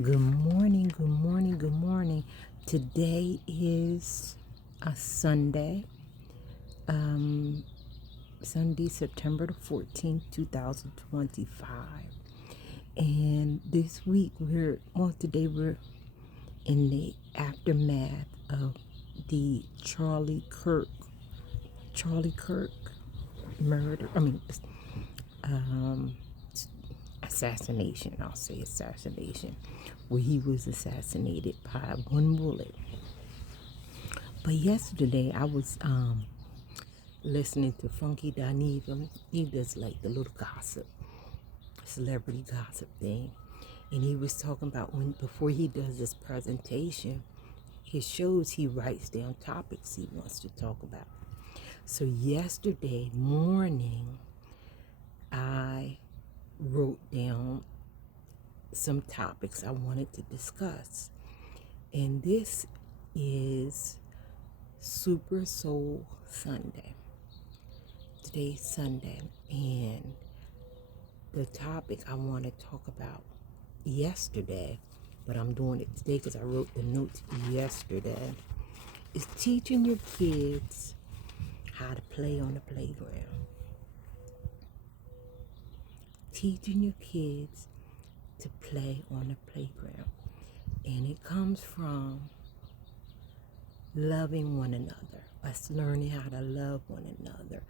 Good morning, good morning, good morning. Today is a Sunday, um, Sunday, September the 14th, 2025. And this week today we're in the aftermath of the Charlie Kirk murder. Um, assassination. I'll say assassination, where he was assassinated by one bullet. But yesterday I was listening to Funky Dineva. He does like the little gossip, celebrity gossip thing. And he was talking about when before he does this presentation, his shows, he writes down topics he wants to talk about. So yesterday morning, I wrote down some topics I wanted to discuss. And this is Super Soul Sunday. Today's Sunday, and the topic I want to talk about yesterday, but I'm doing it today because I wrote the notes yesterday, is teaching your kids how to play on the playground. Teaching your kids to play on the playground. And it comes from loving one another, us learning how to love one another,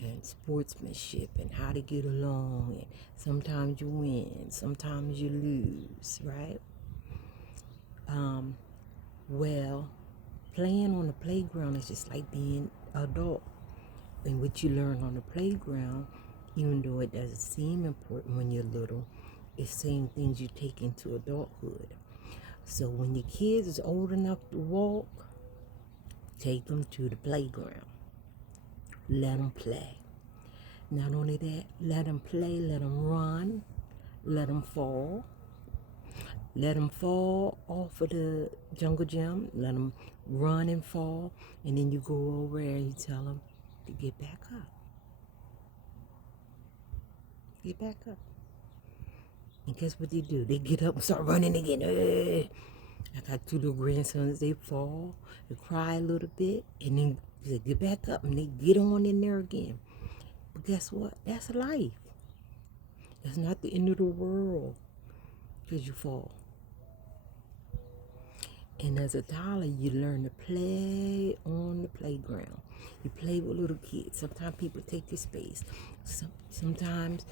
and sportsmanship, and how to get along. And sometimes you win, sometimes you lose, right? Well, playing on the playground is just like being adult. And what you learn on the playground, even though it doesn't seem important when you're little, it's same things you take into adulthood. So when your kids is old enough to walk, take them to the playground. Let them play. Not only that, let them play, let them run, let them fall. Let them fall off of the jungle gym. Let them run and fall. And then you go over there and you tell them to get back up. Get back up. And guess what they do? They get up and start running again. I got two little grandsons. They fall, they cry a little bit, and then they get back up and they get on in there again. But guess what? That's life. That's not the end of the world because you fall. And as a toddler, you learn to play on the playground. You play with little kids. Sometimes people take your space. Sometimes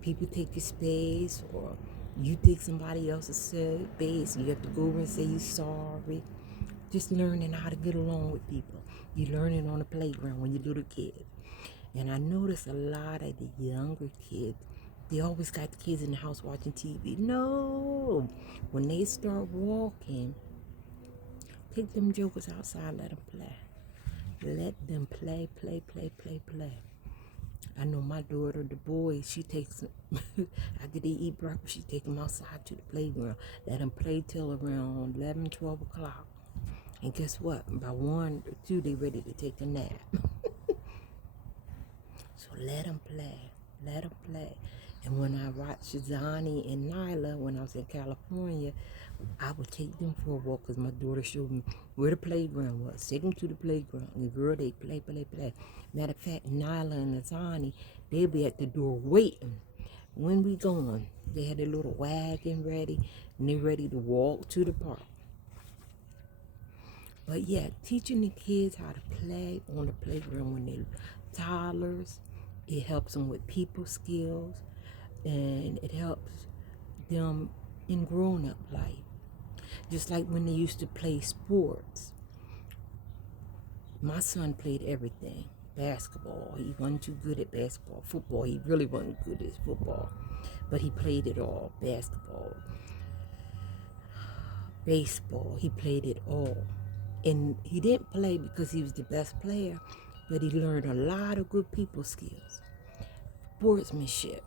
people take your space, or you take somebody else's space. You have to go over and say you're sorry. Just learning how to get along with people. You learn it on the playground when you're little kids. And I notice a lot of the younger kids, they always got the kids in the house watching TV. No, when they start walking, take them jokers outside, let them play. Let them play, play, play, play, play. I know my daughter, the boys, she takes them, after they eat breakfast, she take them outside to the playground. Let them play till around 11, 12 o'clock. And guess what? By 1 or 2, they ready to take a nap. So let them play. Let them play. And when I watched Shazani and Nyla when I was in California, I would take them for a walk because my daughter showed me where the playground was. Take them to the playground. And the girl, they play, play, play. Matter of fact, Nyla and Azani, they'd be at the door waiting. When we going? They had their little wagon ready, and they ready to walk to the park. But yeah, teaching the kids how to play on the playground when they're toddlers, it helps them with people skills, and it helps them in grown-up life. Just like when they used to play sports. My son played everything. Basketball, he wasn't too good at basketball. Football, he really wasn't good at football. But he played it all. Basketball, baseball, he played it all. And he didn't play because he was the best player, but he learned a lot of good people skills. Sportsmanship.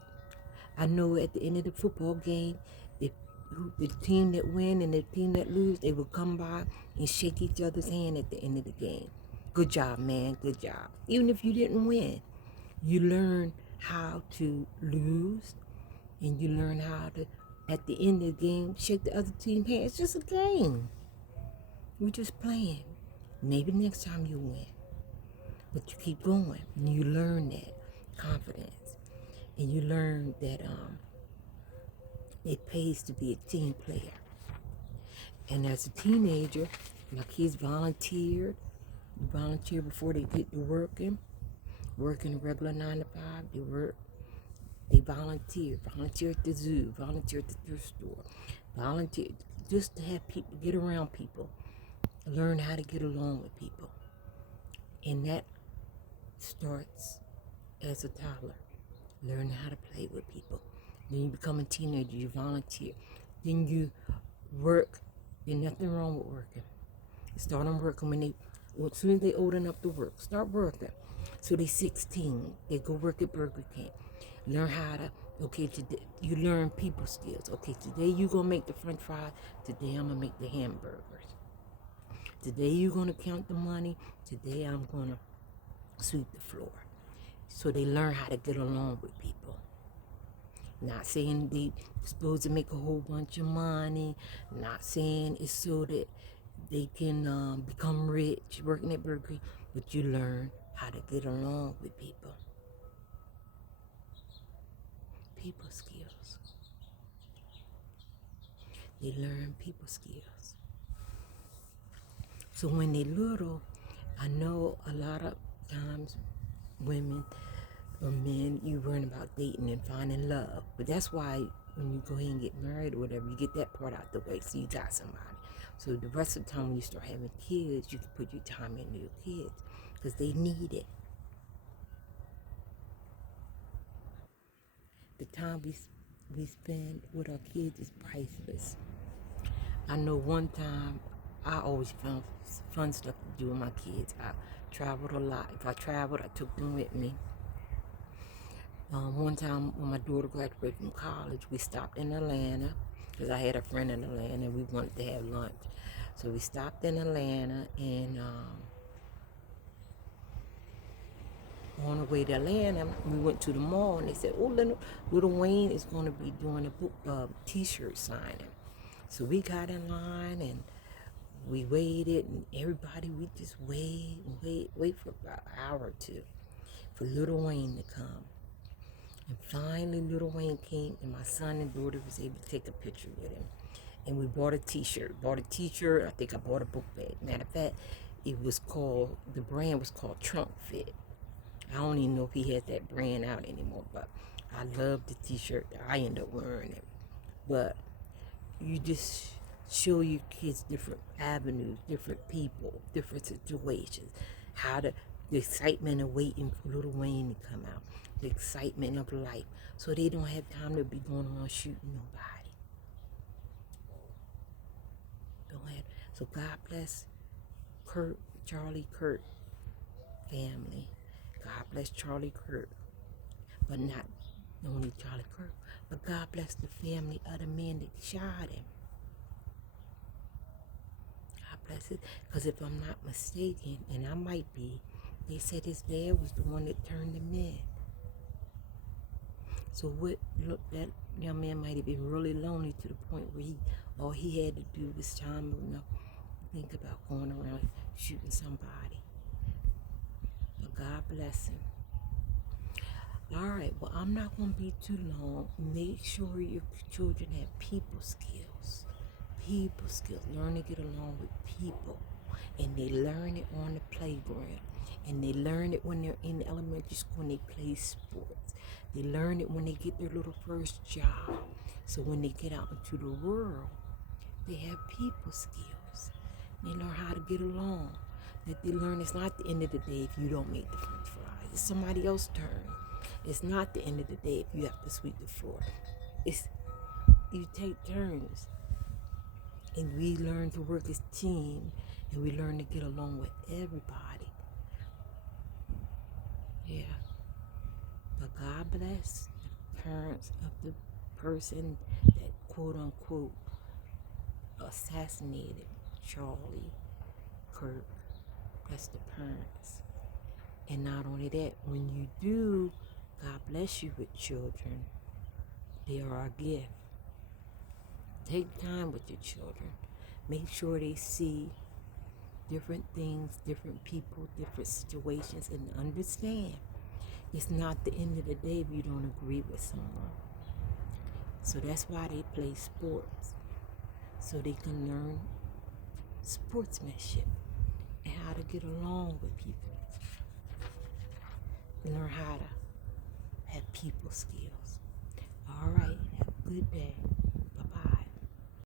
I know at the end of the football game, the team that win and the team that lose, they will come by and shake each other's hand at the end of the game. Good job, man. Good job. Even if you didn't win, you learn how to lose And you learn how to, at the end of the game, shake the other team hand. It's just a game. We're just playing. Maybe next time you win. But you keep going. And you learn that confidence. And you learn that it pays to be a team player. And as a teenager, my kids volunteered. Volunteer before they get to working a regular 9 to 5. They volunteer at the zoo, volunteer at the thrift store, volunteer just to have people, get around people, learn how to get along with people. And that starts as a toddler, learn how to play with people. Then you become a teenager, you volunteer. Then you work. There's nothing wrong with working. Start on working as soon as they old enough to work, start working. So they 16, they go work at Burger King. Learn how to, okay, today you learn people skills. Okay, today you gonna make the french fries, today I'm gonna make the hamburgers. Today you're gonna count the money, today I'm gonna sweep the floor. So they learn how to get along with people. Not saying they supposed to make a whole bunch of money, not saying it's so that they can become rich working at Burger King, but you learn how to get along with people. People skills. They learn people skills. So when they're little, I know a lot of times women or men, you learn about dating and finding love. But that's why when you go ahead and get married or whatever, you get that part out the way so you got somebody. So the rest of the time when you start having kids, you can put your time into your kids because they need it. The time we spend with our kids is priceless. I know one time I always found fun stuff to do with my kids. I traveled a lot. If I traveled, I took them with me. One time when my daughter graduated from college, we stopped in Atlanta because I had a friend in Atlanta and we wanted to have lunch. So we stopped in Atlanta, and on the way to Atlanta, we went to the mall and they said, oh, Little Wayne is going to be doing a book t-shirt signing. So we got in line and we waited, and everybody, we just wait for about an hour or two for Little Wayne to come. And finally, Little Wayne came, and my son and daughter was able to take a picture with him. And we bought a t-shirt. I think I bought a book bag. Matter of fact, the brand was called Trunk Fit. I don't even know if he has that brand out anymore, but I love the t-shirt. I end up wearing it. But you just show your kids different avenues, different people, different situations, the excitement of waiting for Little Wayne to come out, the excitement of life, so they don't have time to be going around shooting nobody. So God bless Charlie Kirk family. God bless Charlie Kirk, but not only Charlie Kirk, but God bless the family of the men that shot him. God bless it, because if I'm not mistaken, and I might be, they said his dad was the one that turned him in. So that young man might have been really lonely to the point where all he had to do was time enough to think about going around shooting somebody. But God bless him. All right, well, I'm not going to be too long. Make sure your children have people skills. People skills. Learn to get along with people. And they learn it on the playground. And they learn it when they're in elementary school and they play sports. They learn it when they get their little first job. So when they get out into the world, they have people skills. They learn how to get along. That they learn it's not the end of the day if you don't make the french fries. It's somebody else's turn. It's not the end of the day if you have to sweep the floor. You take turns. And we learn to work as a team, and we learn to get along with everybody. Yeah. But God bless the parents of the person that quote unquote assassinated Charlie Kirk. Bless the parents. And not only that, when you do, God bless you with children They are a gift. Take time with your children. Make sure they see different things, different people, different situations, and understand it's not the end of the day if you don't agree with someone. So that's why they play sports, so they can learn sportsmanship and how to get along with people, learn how to have people skills. All right, have a good day.